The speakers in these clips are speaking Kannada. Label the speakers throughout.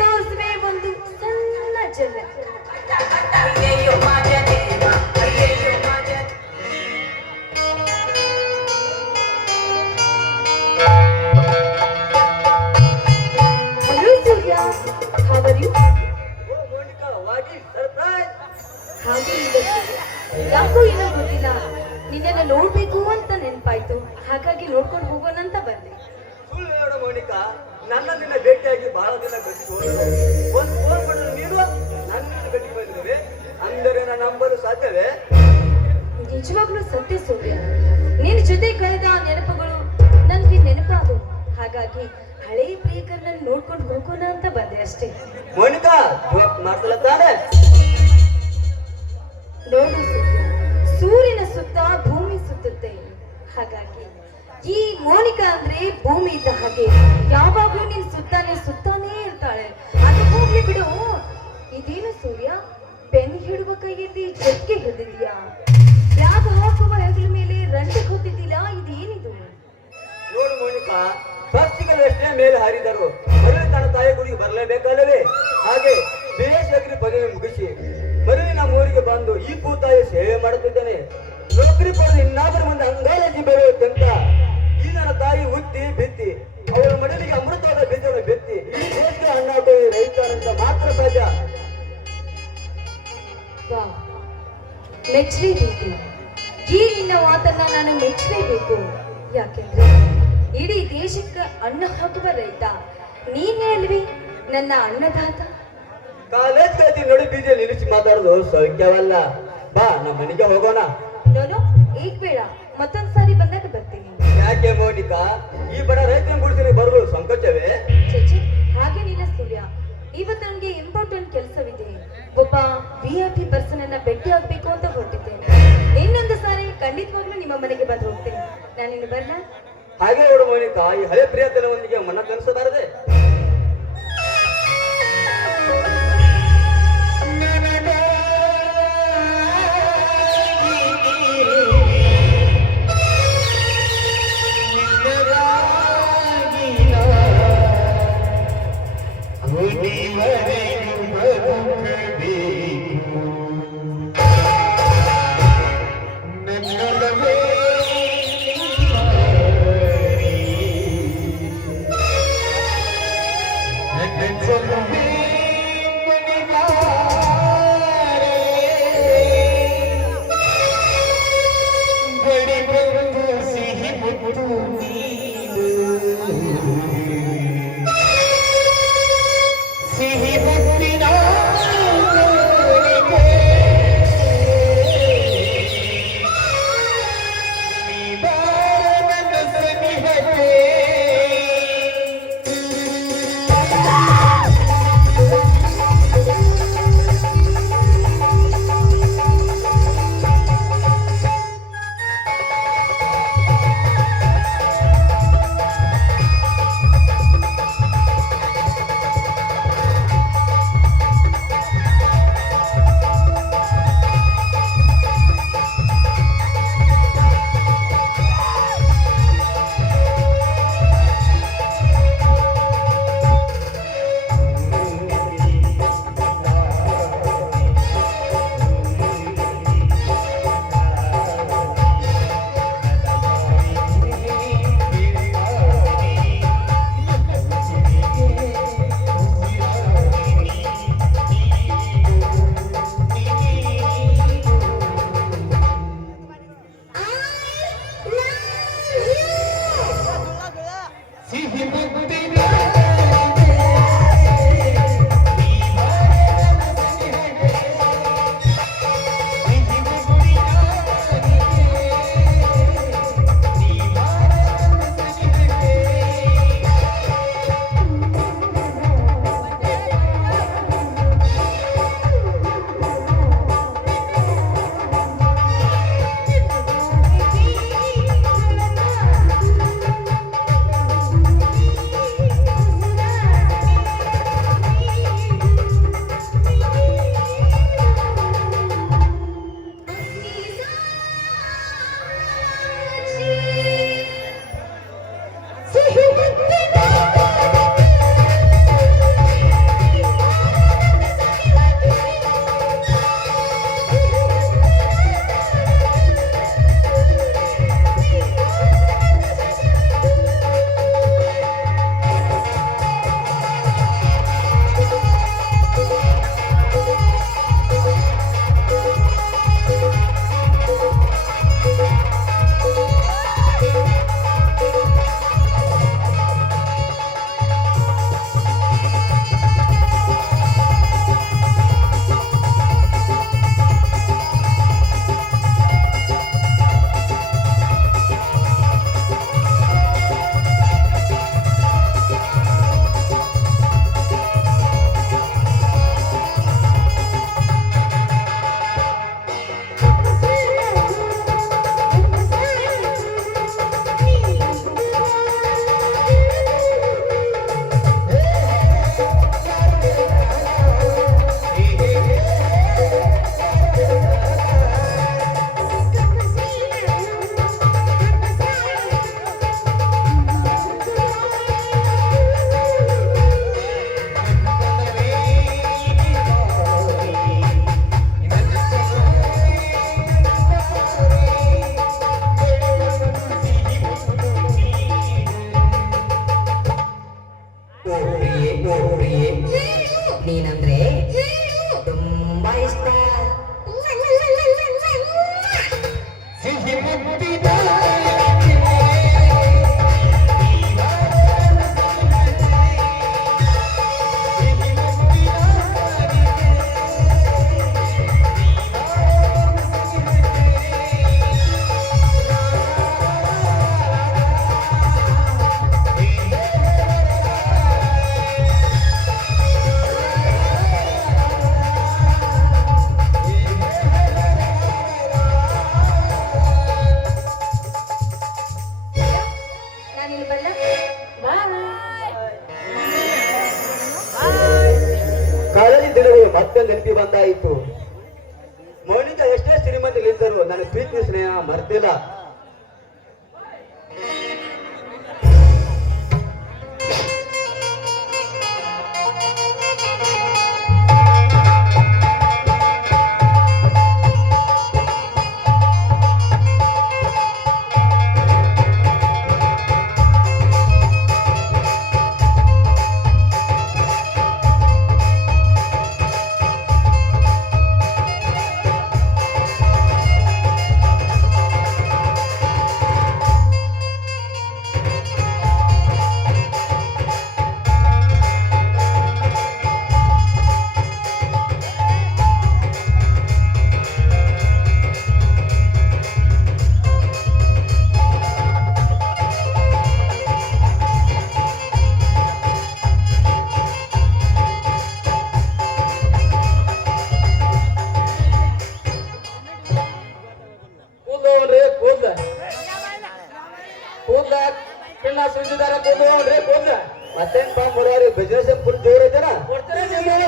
Speaker 1: ತೋರಿಸುವೆ ಒಂದು ಸಣ್ಣ ಜನ. ಯಾಕೋ ಏನೋ ಗೊತ್ತಿಲ್ಲ, ನಿನ್ನನ್ನು ನೋಡ್ಬೇಕು ಅಂತ ನೆನ್ಪಾಯ್ತು. ಹಾಗಾಗಿ ನೋಡ್ಕೊಂಡು ಹೋಗೋಣ ಅಂತ ಬಂದೆ
Speaker 2: ಮೋನಿಕಾ. ನನ್ನ ನಿನ್ನ ಭೇಟಿಯಾಗಿ ಬಹಳ ದಿನ ಗಟ್ಟಿ ಒಂದು ಫೋನ್ ಮಾಡಿದ್ರೆ ನೀನು ನನ್ನ ಗಟ್ಟಿ ಬಂದಿದ್ದೇವೆ ಅಂದರೆ ನನ್ನ ನಂಬರು ಸಾಧ್ಯವೇ?
Speaker 1: ನಿಜವಾಗ್ಲೂ ಸತ್ಯ ಸೂರ್ಯ. ನಿನ್ನ ಜೊತೆ ಕಳೆದ ಆ ನೆನಪುಗಳು ನನಗೆ ನೆನಪಾದವು. ಹಾಗಾಗಿ ಹಳೆ ಪ್ರಿಯಕರನ್ನ ನೋಡ್ಕೊಂಡು ಹೋಗೋಣ ಅಂತ ಬಂದೆ ಅಷ್ಟೇ.
Speaker 2: ಮೋನಿಕಾ ಮಾಡ್ತಲ್ಲ ತಾನೆ?
Speaker 1: ನೋಡು ಸೂರ್ಯನ ಸುತ್ತ ಭೂಮಿ ಸುತ್ತುತ್ತೆ. ಹಾಗಾಗಿ ಈ ಮೋನಿಕಾ ಅಂದ್ರೆ ಭೂಮಿ ಇದ್ದ ಹಾಗೆ. ಯಾವಾಗ್ಲೂ ನೀನ್ ಸುತ್ತಾನೆ ಸುತ್ತಾನೇ ಇರ್ತಾಳೆ. ಅದು ಹೋಗ್ಲಿ ಬಿಡು. ಇದೇನು ಸೂರ್ಯ? ಪೆನ್ ಹಿಡುವ ಕೈಯಲ್ಲಿ ಜಗ್ಗೆ ಹಿಡಿದಿದ್ಯಾ? ಬ್ಯಾಗ್ ಹಾಕುವ ಹೆಗಲ ಮೇಲೆ ರಂಟೆ ಹೊತ್ತಿದ್ದಿಲ್ಲ ಇದೇನಿದು?
Speaker 2: ನೋಡು ಮೋನಿಕಾ ಪಕ್ಷಿಗಳಷ್ಟೇ ಮೇಲೆ ಹಾರಿದರು ಮರಳಿ ತನ್ನ ತಾಯಿ ಗುಡಿಗೆ ಬರಲೇಬೇಕಲ್ಲವೇ ಹಾಗೆ ಅಗ್ರಿ ಪದವಿ ಮುಗಿಸಿ ಮರಳಿ ನಮ್ಮ ಊರಿಗೆ ಬಂದು ಈ ಕೂತಾಯಿ ಸೇವೆ ಮಾಡುತ್ತಿದ್ದೇನೆ. ನೌಕರಿ ಪಡೆದು ಇನ್ನಾದರೂ ಮುಂದೆ ಅಂಗಾಲಜಿ ಬೆಳೆಯುತ್ತಂತ ನನ್ನ ತಾಯಿ ಹುತ್ತಿ ಬಿತ್ತಿ ಅವಳ ಮಡಲಿಗೆ ಅಮೃತವಾದ ಬೀಜವನ್ನು ಬೆತ್ತಿ ಈ ದೇಶದ ಅಣ್ಣಾಟ ರೈತರಂತ ಮಾತ್ರ ಸಾಧ್ಯ.
Speaker 1: ಮೆಚ್ಚಲೇಬೇಕು ಈ ನಿನ್ನ ಮಾತನ್ನ ನಾನು ಮೆಚ್ಚಲೇಬೇಕು ಯಾಕೆಂದ್ರೆ ಇಡೀ ದೇಶಕ್ಕೆ ಅನ್ನ ಹಾಕುವ ರೈತ ನೀನೇ ಅಲ್ವಿ ನನ್ನ ಅನ್ನದಾತ?
Speaker 2: ಕಾಲೇಜ್ ಕೈತಿ ನಡು ಬೀಜ ನಿಲ್ಲಿಸಿ ಮಾತಾಡೋದು ಸೌಖ್ಯವಲ್ಲ. ಬಾ ನಮ್ಮ ಮನೆಗೆ ಹೋಗೋಣ.
Speaker 1: ನೋನು ಈಗ ಬೇಡ. ಮತ್ತೊಂದ್ಸಾರಿ ಬಂದಾಗ ಬರ್ತೀನಿ.
Speaker 2: ಯಾಕೆ ಮೋನಿಕಾ ಈ ಬಡ ರೈತನ ಗುಡಿಸಲಿ ಬರಲು ಸಂಕೋಚವೇ?
Speaker 1: ಚಚಿ ಹಾಗೇನಿಲ್ಲ ಸೂರ್ಯ. ಇವತ್ತು ನನಗೆ ಇಂಪಾರ್ಟೆಂಟ್ ಕೆಲಸವಿದೆ. ಒಬ್ಬ ವಿ ಐ ಪಿ ಪರ್ಸನ್ ಅನ್ನ ಭೇಟಿ ಆಗ್ಬೇಕು ಅಂತ ಹೊರಟಿದ್ದೇನೆ. ಇನ್ನೊಂದು ಸಾರಿ ಖಂಡಿತವಾಗ್ಲೂ ನಿಮ್ಮ ಮನೆಗೆ ಬಂದು ಹೋಗ್ತೇನೆ. ನಾನಿನ್ನು ಬರಲ್ಲ
Speaker 2: ಹಾಗೆ ನೋಡು ಮೋನಿಕಾ ಈ ಹಳೆ ಪ್ರಿಯತನವೊಂದಿಗೆ ಮನ ಕನಸಬಾರದೆ Thank you. ಬಂದಾಯಿತು ಮೌನಿಕ ಎಷ್ಟೇ ಶ್ರೀಮಂತರಿದ್ದರು ನನ್ನ ಪ್ರೀತಿ ಸ್ನೇಹ ಮರ್ತಿಲ್ಲ.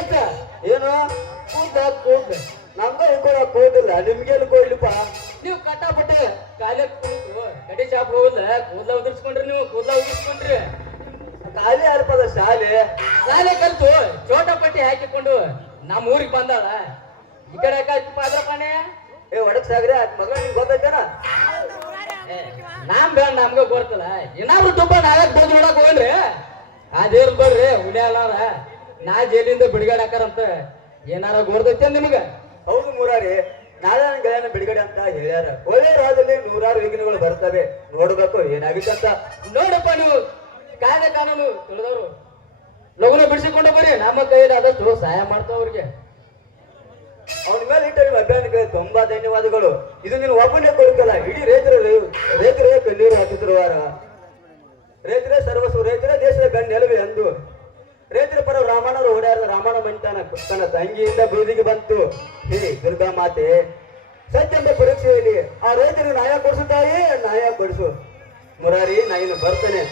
Speaker 3: ಅಷ್ಟ
Speaker 2: ಏನು?
Speaker 3: ಕೂದ್ಲ ಕೂದ್ಲ
Speaker 2: ನಮ್ಗ ಇಳ್ಕೊಳ ಕೂದಿಲ್ಲ ನಿಮ್ಗೆ ಎಲ್ಲಿ ಕೊಡ್ಲಿಪ್ಪ
Speaker 3: ನೀವು ಕಟ್ಟಾಪಟ್ಟೆ ಕಾಲೇ ಕೂತು ಕಡಿ ಶಾಪ್ ಹೋಗಲ್ಲ ಕೂದಲ ಉದುರ್ಸ್ಕೊಂಡ್ರಿ ನೀವು. ಕೂದಲ ಉದುರ್ಸ್ಕೊಂಡ್ರಿ.
Speaker 2: ಖಾಲಿ ಅಲ್ಪದ ಶಾಲೆ?
Speaker 3: ಶಾಲೆ ಕಲ್ತು ಚೋಟ ಪಟ್ಟಿ ಹಾಕಿಕೊಂಡು ನಮ್ಮ ಊರಿಗೆ ಬಂದಾಳ. ಈ ಕಡೆ ಯಾಕಾಯ್ತಪ್ಪ ಅದ್ರ ಪಾಣೆ
Speaker 2: ಏ ಒಡಕ್ ಸಾಗ್ರೆ ಮಗಳ ನಿಂಗೆ ಗೊತ್ತೈತೇನ?
Speaker 3: ನಾನ್ ಬೇಡ ನಮ್ಗೆ ಗೊತ್ತಲ್ಲ. ಏನಾದ್ರು ತುಂಬ ನಾಲ್ಕು ಬಂದು ನೋಡಕ್ ಹೋಗ್ರಿ. ಅದೇರ್ ಬರ್ರಿ ಹುಲಿಯಲ್ಲ ನಾ ಜೈಲಿಂದ ಬಿಡುಗಡೆ ಹಾಕಾರಂತ ಏನಾರ ಗೊತ್ತೈತೆ ನಿಮಗ?
Speaker 2: ಹೌದು ಮೂರಾರಿ ನಾಳೆ ಗೆಳೆಯನ ಬಿಡುಗಡೆ ಅಂತ ಹೇಳ್ಯಾರ. ಒಳ್ಳೆ ರಾಜ್ಯದಲ್ಲಿ ನೂರಾರು ವಿಘ್ನಗಳು ಬರ್ತವೆ. ನೋಡ್ಬೇಕು ಏನಾಗುತ್ತೆ ಅಂತ.
Speaker 3: ನೋಡಪ್ಪ ನೀವು ಕಾಯ್ದೆ ಕಾನೂನು ತಿಳಿದವರು. ಲಗುನ ಬಿಡಿಸಿಕೊಂಡು ಬರ್ರಿ ನಮ್ಮ ಕೈಯಲ್ಲಿ ಆದಷ್ಟು ಸಹಾಯ ಮಾಡ್ತಾವ ಅವ್ರಿಗೆ.
Speaker 2: ಅವನ ಮೇಲೆ ಇಟ್ಟ ನಿಮ್ಮ ಅಭಿಯಾನಕ್ಕೆ ತುಂಬಾ ಧನ್ಯವಾದಗಳು. ಇದು ನೀನು ಒಬ್ಬನೇ ಕೊಡುಕಲ್ಲ ಇಡೀ ರೈತರು ರೈತರೇ ಕಣ್ಣೀರು ಹಾಕುತ್ತಿರುವಾರ ರೈತರೇ ಸರ್ವಸ್ವ ರೈತರೇ ದೇಶದ ಗಣ್ಯ ಅಂದು ರೈತರ ಪರ ರಾಮಣ್ಣರು ಓಡಾಡಿದ ರಾಮಣ್ಣ ಮನಿತನ, ತನ್ನ ತಂಗಿಯಿಂದ ಬೀದಿಗೆ ಬಂತು. ಹೇ, ದುರ್ಗಾ ಮಾತೆ ಸತ್ಯಂತ ಪರೀಕ್ಷೆಯಲ್ಲಿ ಆ ರೈತರು ನ್ಯಾಯ ಕೊಡಿಸುತ್ತಾಯೇ ನಾಯ ಕೊಡಿಸು. ಮುರಾರಿ ನಾ ಇನ್ನು ಬರ್ತೇನೆ.